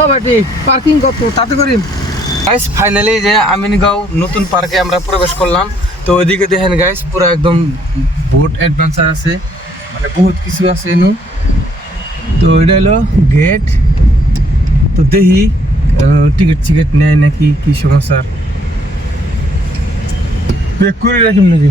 ও বেটি parking কত তাতে করিম guys finally যে আমিনগাঁও নতুন পার্কে আমরা প্রবেশ করলাম। তো ওইদিকে দেখেন গাইস পুরো একদম বোট অ্যাডভেঞ্চার আছে, মানে বহুত কিছু আছে এনু। তো এটা হলো গেট। তো দেখি টিকিট টিকিট নেয় নাকি কি সমস্যা, বেক করে রাখিম নাকি।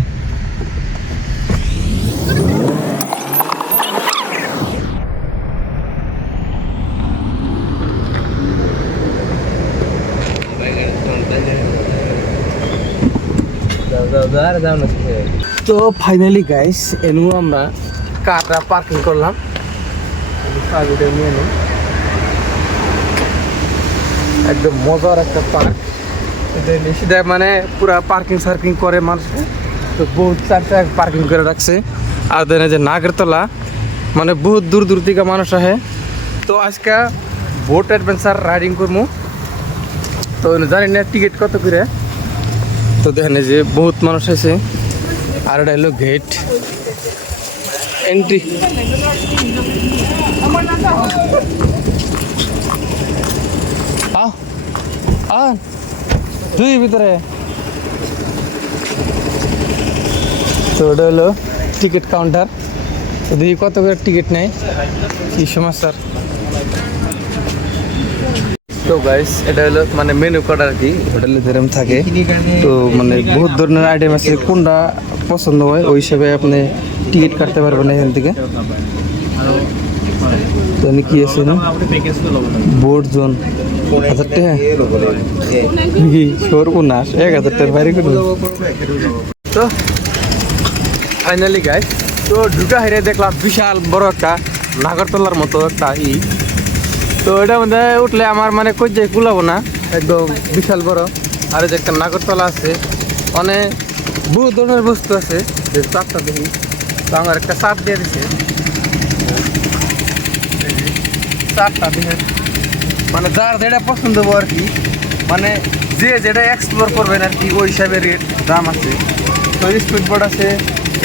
তো ফাইনালি গাইস এনু আমরা কারটা পার্কিং করলাম। একদম মজার একটা পার্ক, সেটা মানে পুরা পার্কিং সার্কিং করে মানুষ। তো বহুত চারটা পার্কিং করে রাখছে। আর দেন যে নাগরতলা মানে বহুত দূর দূর থেকে মানুষ আহে। তো আজকে বোট অ্যাডভেঞ্চার রাইডিং করবো। তো জানি না টিকিট কত করে। তো দেখেন যে বহুত মানুষ আছে। আর এটা হলো গেট এন্ট্রি। দুই ভিতরে। তো ওটা হলো টিকিট কাউন্টার। দেখি কত করে টিকিট নেয়, কি সমস্যা। তো গাইস এটা হলো মানে মেনু কার্ড আর কি, হোটেলে যেরকম থাকে। তো মানে বহুত ধরনের আইটেম আছে, কোনটা পছন্দ হয় ওই হিসাবে আপনি টিকিট কাটতে পারবেন এখান থেকে। তো কি আছে না বোর্ড জোন 1000 টাকা, সর্বনাশ 1000 টাকার বাইরে করে। তো ফাইনালি গাইস তো ঢুকা হেরে দেখলাম বিশাল বড় একটা নাগরতলার মতো একটা তো এটার মধ্যে উঠলে আমার মানে কই যে কুলাবো না, একদম বিশাল বড়। আর যে একটা নাগরতলা আছে, মানে বহু ধরনের বস্তু আছে। যে চাপটা দেখি, তো আমার একটা চাপ দিয়ে দিছে। চাপটা দেখে মানে যার যেটা পছন্দ হবো আর কি, মানে যে যেটা এক্সপ্লোর করবেন আর কি, ওই হিসাবে রেট দাম আছে। তো স্পিড বোট আছে,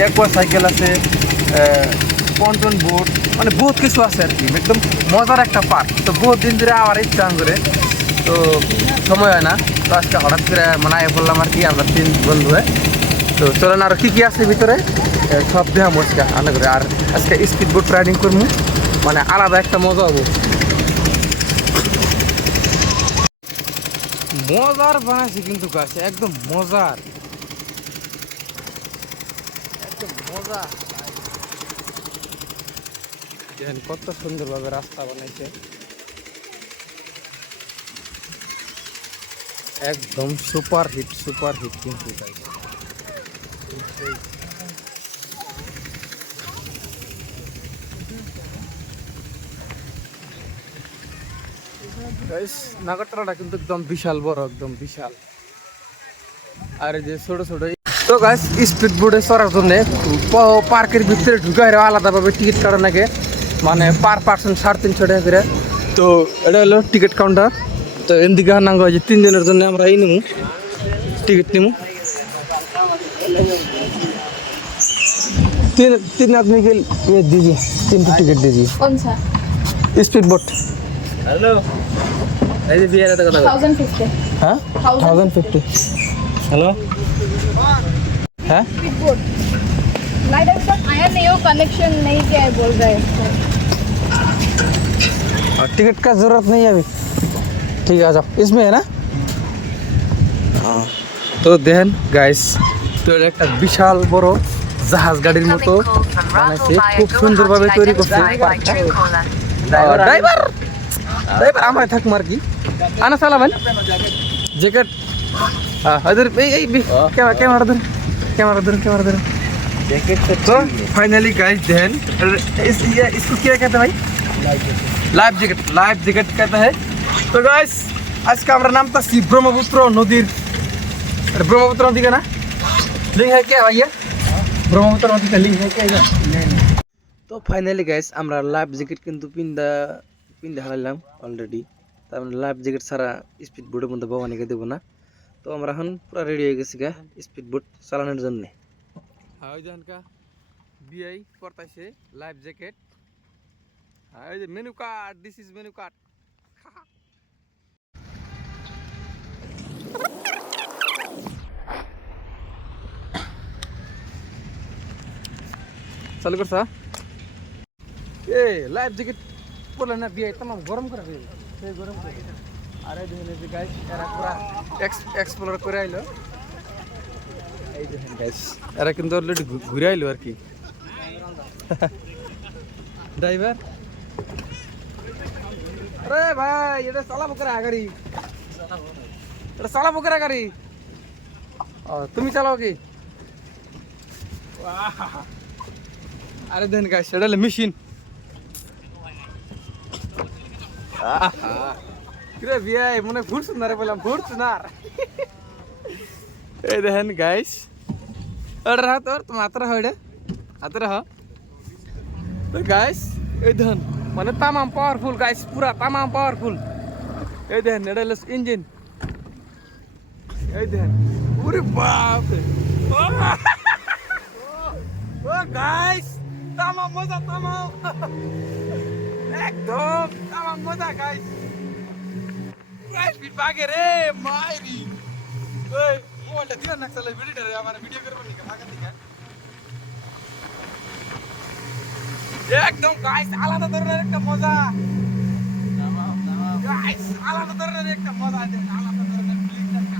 একোয়া সাইকেল আছে, পন্টন বোট, মানে বহুত কিছু আছে আর কি। একদম মজার একটা পার্ক। তো বহুত দিন ধরে আমার ইচ্ছা করে, তো সময় হয় না। তো আজকে হঠাৎ করে মানে আয় বললাম আর কি, আমরা 3 বন্ধু হয়ে। তো চলেন আরও কী কী আছে ভিতরে সব দেহা মজকা আনা করে। আর আজকে স্পিড বোট রাইডিং করবো, মানে আলাদা একটা মজা হবো। মজার বানাইছে কিন্তু কাছে, একদম মজার, একদম মজা। দেখেন কত সুন্দরভাবে রাস্তা বানাইছে, একদম সুপার হিট কিন্তু নাগরতলাটা কিন্তু একদম বিশাল বড়, একদম বিশাল। আর এই যে ছোট ছোট। তো গাইস স্পিড বোটে চড়ার জন্য পার্কের ভিতরে ঢুকে আলাদাভাবে টিকিট কাটা লাগে, মানে পার পার্সন 350 টাকা করে। তো এটা হলো টিকিট কাউন্টার। তো এদিকে নাঙ্গ যে 3 দিনের জন্য আমরা এই নিমু টিকিট নিমু। 3 आदमी के ये दीजिए, 3 टिकट दीजिए। कौन सा? Speed boat. हेलो ऐसे भी आ रहा था कदा 1050 हाँ 1050। हेलो हाँ स्पीडबोट लाइट अभी तक आया नहीं हो, कनेक्शन नहीं किया है बोल रहे हैं। और टिकट का जरूरत नहीं है अभी, ठीक है आ जाओ, इसमें है ना। हाँ তো দেখেন গাইস, তো এটা একটা বিশাল বড় জাহাজ গাড়ির মতো বানাইছে, খুব সুন্দরভাবে তৈরি করছে। ড্রাইভার ড্রাইভার আমার থাক মার কি আনা চালাবেন জ্যাকেট। इधर कैमरा धर कैमरा धर कैमरा धर। तो फाइनली गाइस देन इसको क्या कहते हैं भाई? लाइफ जैकेट कहता है। तो गाइस आज का हमारा नाम था सी ब्रह्मपुत्र नदी। ब्रह्मपुत्र नदी का ना लिंक है क्या भैया? ब्रह्मपुत्र नदी का लिंक है क्या इधर? तो फाइनली गाइस আমরা লাইফ জ্যাকেট কিন্তু পিন্দা হারাইলাম অলরেডি। তার মানে লাইফ জ্যাকেট ছাড়া স্পিড বোটের মধ্যে ভবানীকে দেবো না। তো আমরা এখন পুরো রেডি হয়ে গেছি গা স্পিড বোট চালানোর জন্য। হ্যাঁ ওই দেখেন কা বিআই পরতাইছে লাইফ জ্যাকেট। হ্যাঁ এই যে menu card, this is menu card. চালু করছা এ লাইফ জ্যাকেট পরলে না দিয়ে তামাম গরম করে দিল সেই গরম করে আর এই দেখেন এই যে গাইস এরা পুরা এক্সপ্লোর করে আইলো এই দেখেন গাইস এরা কিন্তু অলরেডি ঘুরে আইলো আর কি ড্রাইভার আরে ভাই এটা চালাবো করে গাড়ি এটা চালাবো করে গাড়ি তুমি চালাও কি আরে দেখেন গাইস এটা হলো মেশিন কিরে ভিআই মনে ফরচুনারে বললাম ফরচুনার এই দেখেন গাইস এটা রাহ তোর তুমি হাতে রাহ এটা হাতে রাহ তো গাইস এই দেখেন মানে তামাম পাওয়ারফুল গাইস পুরা তামাম পাওয়ারফুল এই দেখেন এটা হলো ইঞ্জিন এই দেখেন ওরে বাপ ও গাইস তামাম মজা তামাম একদম তামাম মজা গাইস গাইস বিপাগে রে মাইরি ওই ওটা দিও না চলে ভিডিও রে আমার ভিডিও করব নি ভাগা দিকা একদম গাইস আলাদা ধরনের একটা মজা তামাম তামাম গাইস আলাদা ধরনের একটা মজা আছে আলাদা ধরনের ফিলিং দেখা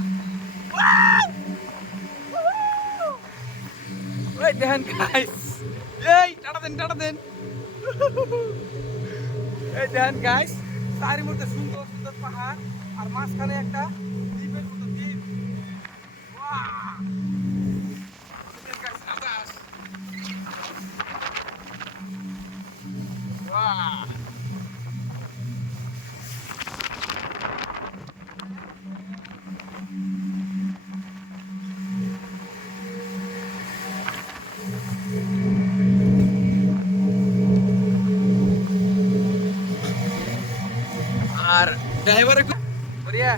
ওই দেখেন গাইস এই টাটা দেন এই দেখেন গাইস চারি মধ্যে সুন্দর সুন্দর পাহাড় আর মাঝখানে একটা দ্বীপের মতো দ্বীপ ওয়াও গাইস আকাশ ওয়াও আর ড্রাইভার বড়িয়া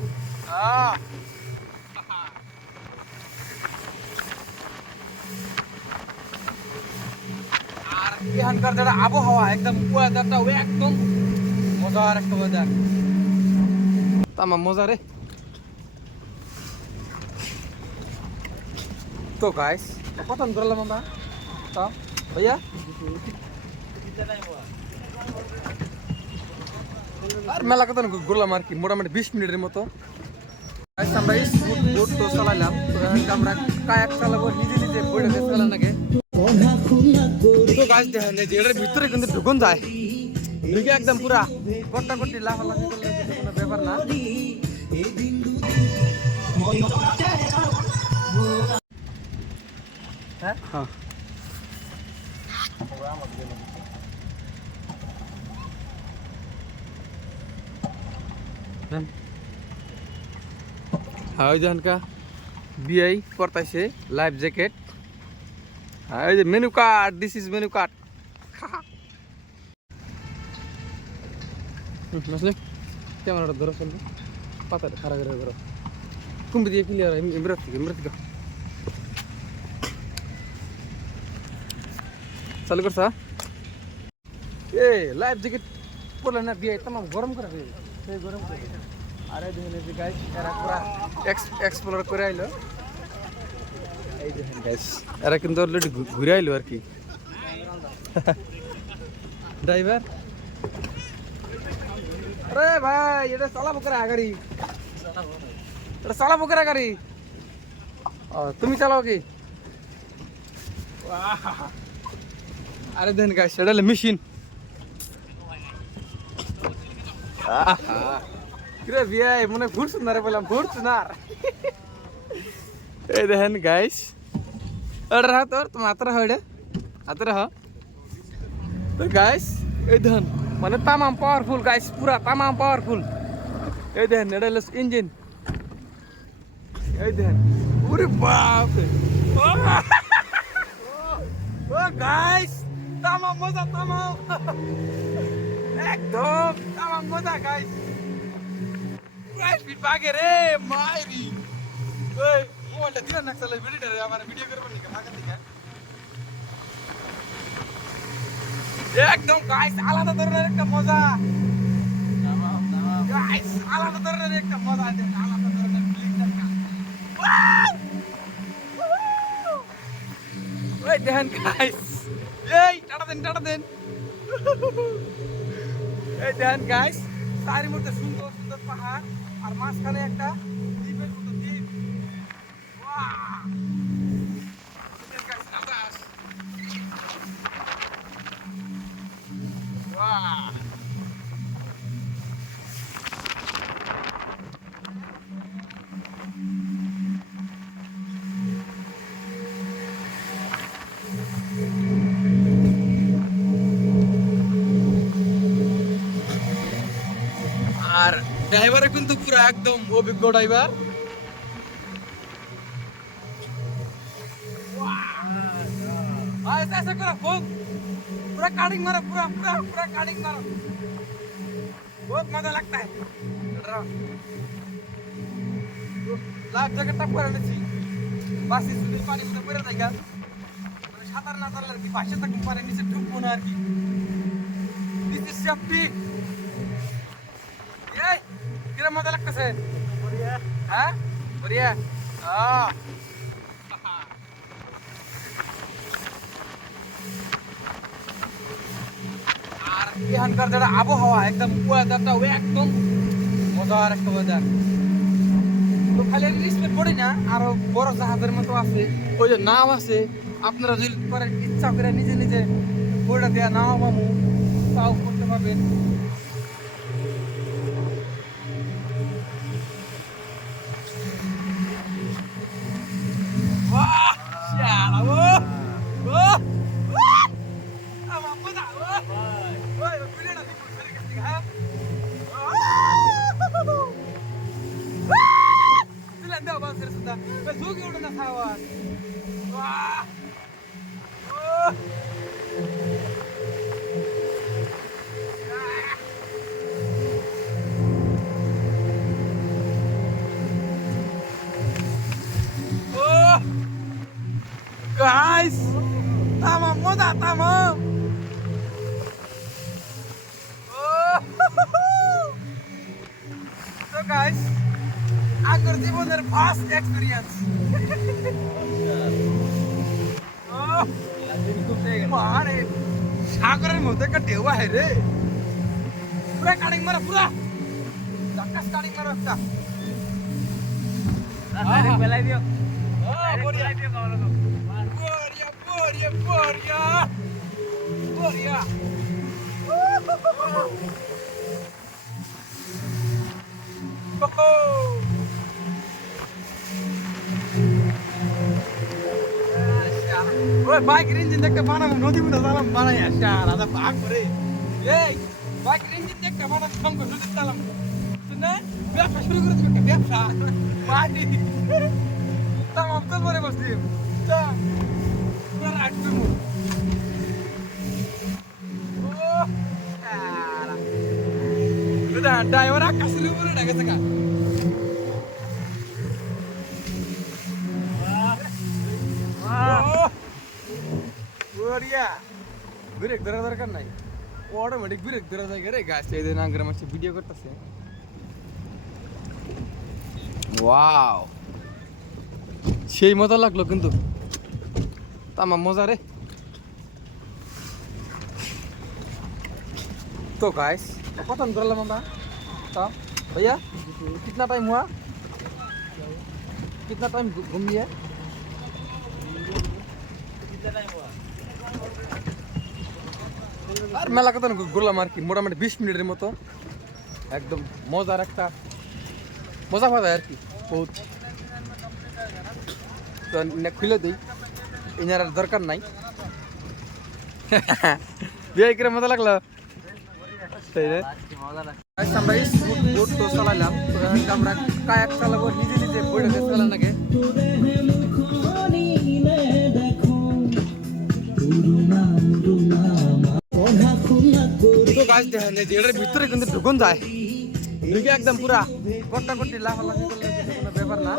আর এখানকার যেটা আবহাওয়া একদম ওয়েদারটা একদম মজার একটা ওয়েদার তামাম মজা রে তো গাইস কত ধরলাম আমরা তো ভাইয়া আর মেলা কত ঘুরলাম আর কি মোটামুটি 20 মিনিটের মতো আমরা বোট তো চালাইলাম আমরা কায়াক চালাবো নিজে নিজে বইটাকে চালান আগে তো গাছ দেখেন যে এটার ভিতরে কিন্তু ঢুকুন যায় ঢুকে একদম পুরা গট্টা গট্টি লাফালাফি করলে কোনো ব্যাপার না হ্যাঁ হ্যাঁ हाँ जहन का बीआई पड़ता है लाइफ जैकेट हाँ menu card this is menu card Muslim camera धरो चल पता खरा करे धरो कुम दिए क्लियर इमरत का चालू कर सा ए लाइफ जैकेट पड़ले ना बीआई तमाम गरम कर दे गरम कर আরে দেখেন এই যে গাইস এরা পুরা এক্সপ্লোর করে আইলো এই দেখেন গাইস এরা কিন্তু অলরেডি ঘুরে আইলো আর কি ড্রাইভার আরে ভাই এটা চালাবো করে গাড়ি এটা চালাবো করে গাড়ি তুমি চালাও কি আরে দেখেন গাইস এটা হলো মেশিন কিরে ভিআই মনে ফরচুনারে বললাম ফরচুনার এই দেখেন গাইস এটা রাহ তোর তুমি হাতে রাহ এটা হাতে রাহ তো গাইস এই দেখেন মানে তামাম পাওয়ারফুল গাইস পুরা তামাম পাওয়ারফুল এই দেখেন এটা হলো ইঞ্জিন এই দেখেন ওরে বাপ ও গাইস তামাম মজা তামাম একদম তামাম মজা গাইস গাইস বিপাগে রে মাইরি ওই ওটা দিও না চলে ভিডিও রে আমার ভিডিও করব নি ভাগা দিকা একদম গাইস আলাদা ধরনের একটা মজা তামাম তামাম গাইস আলাদা ধরনের একটা মজা আছে আলাদা ধরনের ফিলিং দেখা ওই দেখেন গাইস এই টাটা দেন এই দেন গাইস তারই মধ্যে সুন্দর সুন্দর পাহাড় আর মাঝখানে একটা দ্বীপের মতো দ্বীপ ওয়াও বাতাস ওয়াও আর ড্রাইভারে কিন্তু পুরো একদম অভিজ্ঞ ড্রাইভার ऐसा करो खूब पूरा काटिंग मारो पूरा काटिंग मारो बहुत मजा लगता है लाइफ जैकेट टप করে নিছি বাসি সুন্দর পানি মধ্যে পড়ে থাকা মানে সাঁতার না জানলে আর কি পাশে থাকতে পারে নিচে ঢুকবো না আর কি দিস ইজ সেফটি এই কিরম মজা লাগতেছে বড়িয়া হ্যাঁ বড়িয়া আর এখানকার যেটা আবহাওয়া একদম ওয়েদারটা একদম মজার একটা ওয়েদার তো খালি স্পিড পড়ি না আরো বড় জাহাজের মতো আছে ওই যে নাও আছে আপনারা যদি করেন ইচ্ছা করে নিজে নিজে বইটা দেওয়া নাও মামু তাও করতে পারবেন Guys, tamam moda tamam. So guys, আগের জীবনের ফার্স্ট এক্সপেরিয়েন্স মানে সাগরের মধ্যে একটা ঢেউ আহে রে পুরা কাটিং মারা পুরা ধাক্কাস কাটিং মারা একটা বেলাই দিও বড়িয়া দিও খাওয়া লাগো বড়িয়া ওই বাইকের ইঞ্জিন দেখতে বানাবো নদী মধ্যে চালাম বানাই আসা আলাদা ভাগ করে এই বাইকের ইঞ্জিন দেখতে বানাবো সঙ্গে নদী চালাম শুনে ব্যবসা শুরু করেছি একটা ব্যবসা মাটি তামাম তো পরে বসছি তা পুরো রাখবে মু ও আরা এটা ড্রাইভার আকাশের উপরে ঢাকেছে কা ব্রেক ধরা দরকার নাই অটোমেটিক ব্রেক ধরা যায় রে গাছ এই দিন আগে আমার ভিডিও করতেছে ওয়াও সেই মজা লাগলো কিন্তু তামাম মজা রে तो गाइस कत करलाम আমরা तो भैया कितना टाइम हुआ कितना टाइम घूम लिया আর মেলা কত ঘুরলাম আর কি মোটামুটি 20 মিনিটের মতো একদম মজার একটা মজা পাওয়া যায় আর কি বহুত তো খুলে দিই এনার দরকার নাই বিয়ে করে মজা লাগলো আমরা বোট তো চালাইলাম আমরা কায়াক চালাবো নিজে নিজে বইটাতে চালান আগে তো গাছ দেখেন যে এটার ভিতরে কিন্তু ঢুকুন যায় ঢুকে একদম পুরা গট্টা গট্টি লাফালাফি করলে কোনো ব্যাপার না